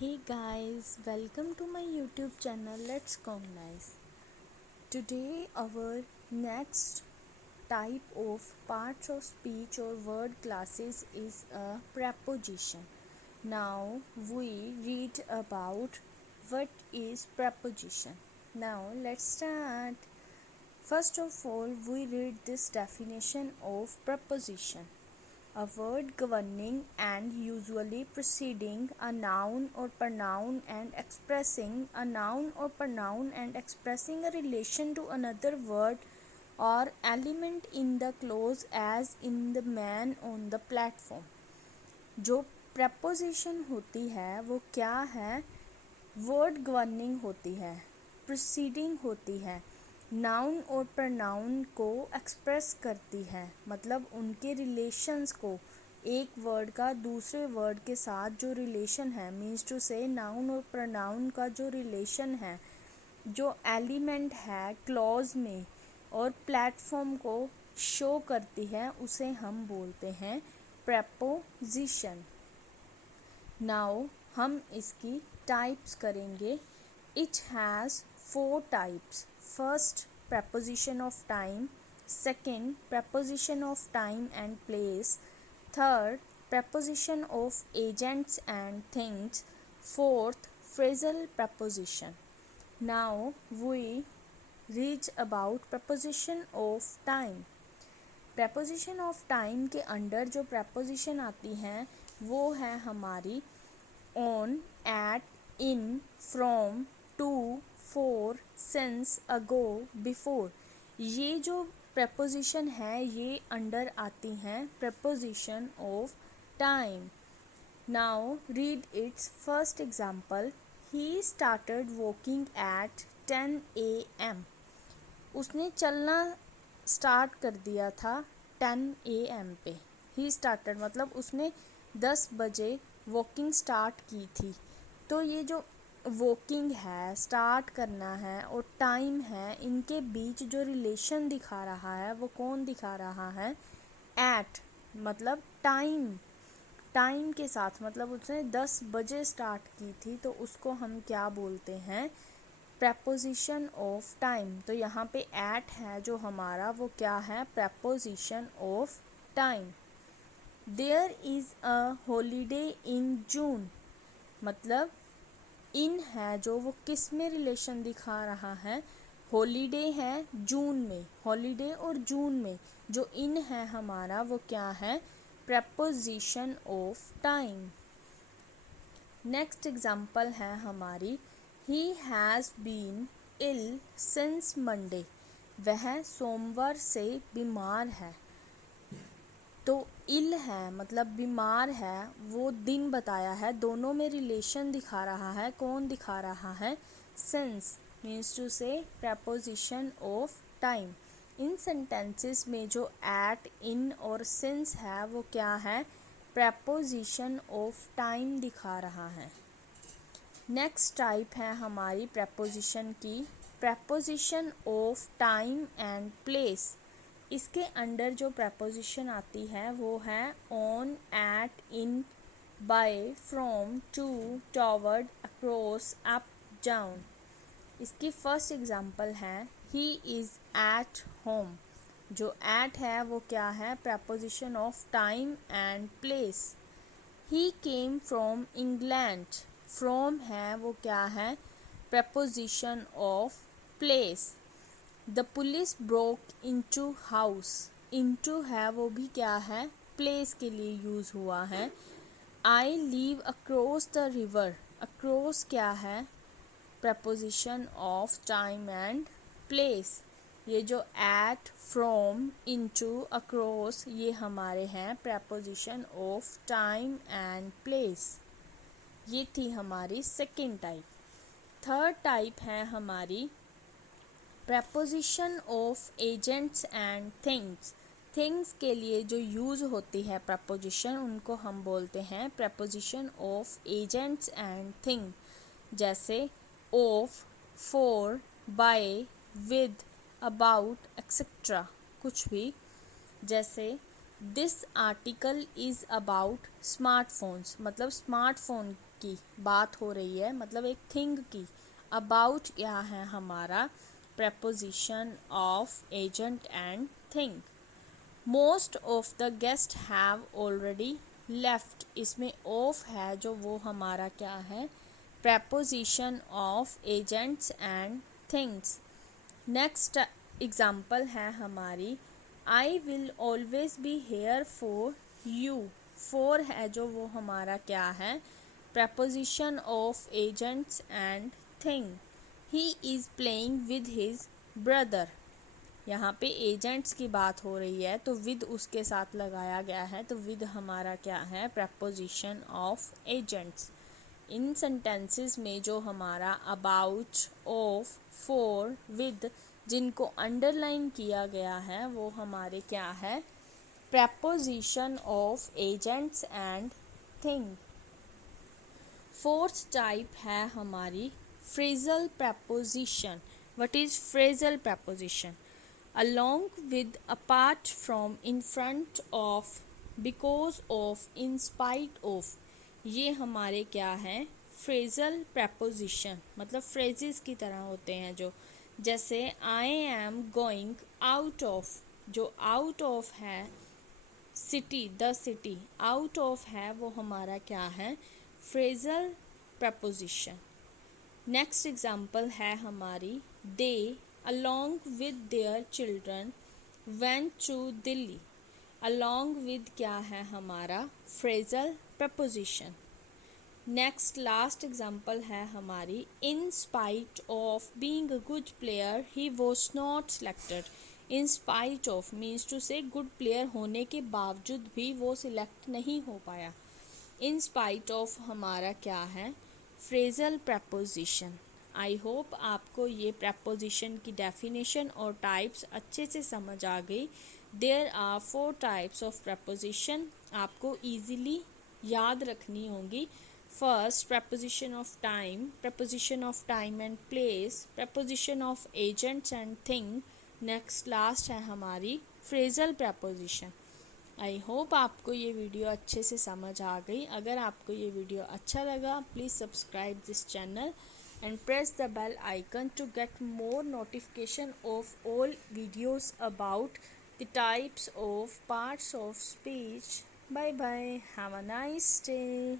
Hey guys, welcome to my YouTube channel. Let's Come Nice. Today, our next type of parts of speech or word classes is a preposition. Now, we read about what is preposition. Now, let's start. First of all, we read this definition of preposition. A word governing and usually preceding a noun or pronoun and expressing a relation to another word or element in the clause as in the man on the platform. जो preposition होती है वो क्या है? Word governing होती है, preceding होती है, नाउन और प्रनाउन को एक्सप्रेस करती है, मतलब उनके रिलेशंस को, एक वर्ड का दूसरे वर्ड के साथ जो रिलेशन है, मीन्स टू से नाउन और प्रनाउन का जो रिलेशन है, जो एलिमेंट है क्लॉज में और प्लेटफॉर्म को शो करती है, उसे हम बोलते हैं प्रेपोजिशन. नाउ हम इसकी टाइप्स करेंगे. It has 4 types. First, preposition of time. Second, preposition of time and place. Third, preposition of agents and things. Fourth, phrasal preposition. Now we read about preposition of time. preposition of time के under जो preposition आती हैं वो है हमारी on, at, in, from, to, for, since, ago, before. ये जो preposition है ये अंडर आती हैं preposition of time. Now read its first example. He started walking at 10 a.m. उसने चलना स्टार्ट कर दिया था 10 a.m. पे. ही स्टार्टेड मतलब उसने 10 बजे वॉकिंग स्टार्ट की थी. तो ये जो वॉकिंग है, स्टार्ट करना है और टाइम है, इनके बीच जो रिलेशन दिखा रहा है वो कौन दिखा रहा है? एट, मतलब टाइम के साथ, मतलब उसने 10 बजे स्टार्ट की थी तो उसको हम क्या बोलते हैं? preposition of time. तो यहाँ पे at है जो हमारा वो क्या है? preposition of time. There is a holiday in June. मतलब in है जो वो किस में रिलेशन दिखा रहा है? हॉलीडे है जून में. हॉलीडे और जून में जो in है हमारा वो क्या है? preposition of time. Next example है हमारी He has been ill since Monday. वह सोमवार से बीमार है. तो ill है मतलब बीमार है, वो दिन बताया है, दोनों में रिलेशन दिखा रहा है. कौन दिखा रहा है? since means to say preposition of time. In sentences में जो at, in और since है वो क्या है? preposition of time दिखा रहा है. नेक्स्ट टाइप है हमारी preposition की preposition of time and place. इसके अंडर जो preposition आती है वो है on, at, in, by, from, to, toward, across, up, down. इसकी फर्स्ट एग्जाम्पल है he is at home. जो at है वो क्या है? preposition of time and place. he came from England. from है वो क्या है? preposition of place. the police broke into house. into है वो भी क्या है? place के लिए यूज़ हुआ है. I live across the river. across क्या है? preposition of time and place. ये जो at, from, into, across ये हमारे हैं preposition of time and place. ये थी हमारी सेकेंड टाइप. थर्ड टाइप है हमारी preposition of agents and things. Things के लिए जो यूज़ होती है preposition उनको हम बोलते हैं preposition of agents and thing. जैसे of, for, by, with, about, etc. कुछ भी. जैसे this article is about smartphones, मतलब स्मार्टफोन की बात हो रही है, मतलब एक थिंग की। अबाउट क्या है हमारा preposition of agent and thing. Most of the guest have already left, इसमें ऑफ है जो वो हमारा क्या है preposition of agents and things. Next example है हमारी I will always be here for you. For है जो वो हमारा क्या है preposition of agents and thing. He is playing with his brother, यहाँ पे एजेंट्स की बात हो रही है तो विद उसके साथ लगाया गया है, तो विद हमारा क्या है preposition of agents. In sentences में जो हमारा अबाउट, ऑफ, फॉर, विद जिनको अंडरलाइन किया गया है वो हमारे क्या है preposition of agents and thing. Fourth type है हमारी phrasal preposition। What is phrasal preposition? along with, apart from, in front of, because of, in spite of, ये हमारे क्या हैं फ्रेजल preposition, मतलब फ्रेजेस की तरह होते हैं जो, जैसे I am going out of, जो आउट ऑफ है city, the city, out of है वो हमारा क्या है फ्रेजल preposition। नेक्स्ट एग्जाम्पल है हमारी दे along with their children went to Delhi. along with क्या है हमारा phrasal preposition। Next last example है हमारी in spite of being a good player he was not selected. In spite of means to say good player होने के बावजूद भी वो सिलेक्ट नहीं हो पाया। इन स्पाइट ऑफ हमारा क्या है फ्रेजल preposition। आई होप आपको ये preposition की डेफिनेशन और टाइप्स अच्छे से समझ आ गई। There are 4 types of preposition, आपको ईजिली याद रखनी होगी। First preposition of time, preposition of time and place, preposition of agents and thing. Next last है हमारी फ्रेजल preposition। आई होप आपको ये वीडियो अच्छे से समझ आ गई। अगर आपको ये वीडियो अच्छा लगा please subscribe this channel and press the bell icon to get more notification of all videos about the types of parts of speech. Bye bye. Have a nice day.